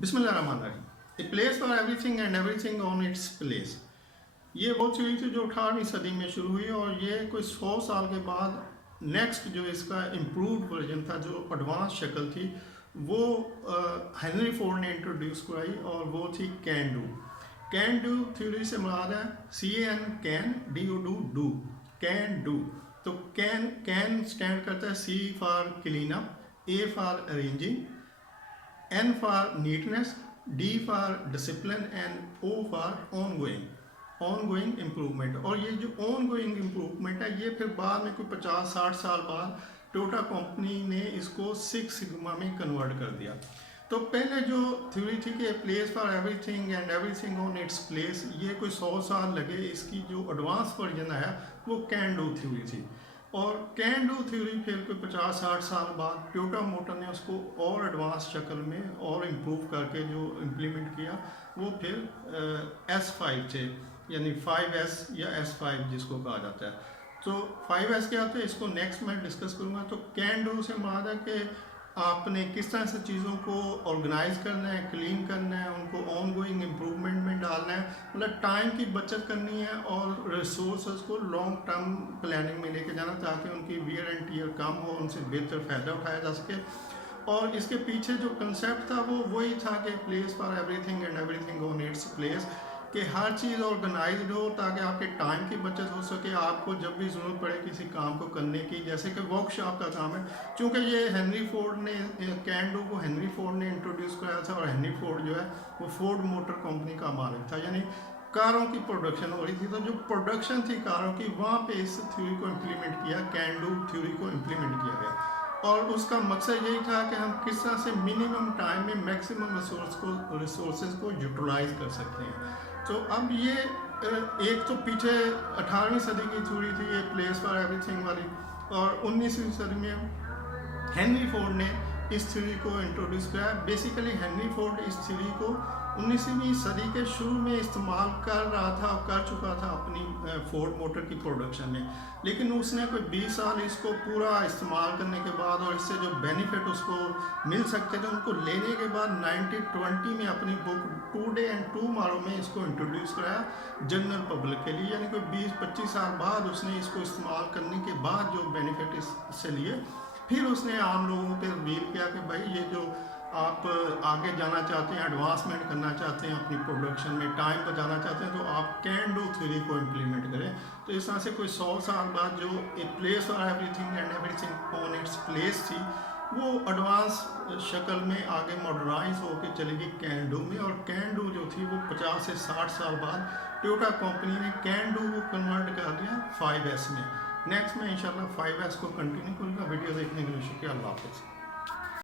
बिस्मिल्लाहिर्रहमानिर्रहीम। A place for everything and everything on its place. ये वो चीज़ थी जो 18वीं सदी में शुरू हुई और ये कोई 100 साल के बाद नेक्स्ट जो इसका इम्प्रूव्ड वर्जन था, जो एडवांस शक्ल थी, वो हेनरी फोर्ड ने इंट्रोड्यूस कराई और वो थी can do. Can do theory से मुराद है CAN can, DO do, can do. तो कैन स्टैंड करता है C for clean up, A for arranging, N for neatness, D for discipline and O for ongoing improvement। और ये जो ongoing improvement है, ये फिर बाद में कोई 50-60 साल बाद टोयोटा कंपनी ने इसको 6 सिग्मा में कन्वर्ट कर दिया। तो पहले जो थ्योरी थी कि place for everything and everything on its place, ये कोई 100 साल लगे, इसकी जो एडवांस वर्जन आया वो कैन डू थ्योरी थी। और कैन डू थ्योरी फिर कोई 50-60 साल बाद टोयोटा मोटर ने उसको और एडवांस शक्ल में और इम्प्रूव करके जो इम्प्लीमेंट किया, वो फिर S5 थे, यानी 5S या S5 जिसको कहा जाता है। तो 5S क्या होता है, इसको नेक्स्ट मैं डिस्कस करूँगा। तो कैन डू से मुराद है कि आपने किस तरह से चीज़ों को ऑर्गेनाइज करना है, क्लीन करना है, उनको ऑन गोइंग इम्प्रूवमेंट में डालना है, मतलब टाइम की बचत करनी है और रिसोर्सेज को लॉन्ग टर्म प्लानिंग में लेके जाना, ताकि उनकी वियर एंड टीयर कम हो, उनसे बेहतर फ़ायदा उठाया जा सके। और इसके पीछे जो कंसेप्ट था वो वही था कि place for everything and everything on its place, कि हर चीज़ ऑर्गेनाइज्ड हो ताकि आपके टाइम की बचत हो सके, आपको जब भी ज़रूरत पड़े किसी काम को करने की, जैसे कि वर्कशॉप का काम है। चूँकि ये हेनरी फोर्ड ने कैन डू को हेनरी फोर्ड ने इंट्रोड्यूस कराया था, और हेनरी फोर्ड जो है वो फोर्ड मोटर कंपनी का मालिक था, यानी कारों की प्रोडक्शन हो रही थी। तो जो प्रोडक्शन थी कारों की, वहाँ पे इस थ्योरी को इम्प्लीमेंट किया, कैन डू थ्योरी को इम्प्लीमेंट किया गया। और उसका मकसद यही था कि हम किस तरह से मिनिमम टाइम में मैक्सिमम रिसोर्सेज को यूटिलाइज कर सकते हैं। तो अब ये एक तो पीछे 18वीं सदी की थ्योरी थी ये प्लेस फॉर एवरीथिंग वाली, और 19वीं सदी में हेनरी फोर्ड ने इस थ्योरी को इंट्रोड्यूस किया। बेसिकली हेनरी फोर्ड इस थ्योरी को 19वीं सदी के शुरू में इस्तेमाल कर रहा था और कर चुका था अपनी फोर्ड मोटर की प्रोडक्शन में, लेकिन उसने कोई 20 साल इसको पूरा इस्तेमाल करने के बाद और इससे जो बेनिफिट उसको मिल सकते थे उनको लेने के बाद 1920 में अपनी बुक 2 डे एंड 2 मारो में इसको इंट्रोड्यूस कराया जनरल पब्लिक के लिए, यानी कोई 20-25 साल बाद उसने इसको इस्तेमाल करने के बाद जो बेनिफिट इससे लिए, फिर उसने आम लोगों पर अपील किया कि भाई ये जो आप आगे जाना चाहते हैं, एडवांसमेंट करना चाहते हैं, अपनी प्रोडक्शन में टाइम बचाना चाहते हैं, तो आप कैन डू थ्योरी को इम्प्लीमेंट करें। तो इस तरह से कोई 100 साल बाद जो a place for everything and everything on its place थी, वो एडवांस शक्ल में आगे मॉडर्नाइज होकर चलेगी कैन डू में। और कैन डू जो थी वो 50 से 60 साल बाद टोयोटा कंपनी ने कैन डू को कन्वर्ट कर दिया 5S में। नेक्स्ट में इंशाल्लाह 5S को कंटिन्यू करूँगा। वीडियो देखने के लिए शुक्रिया। अल्लाह हाफ़िज़।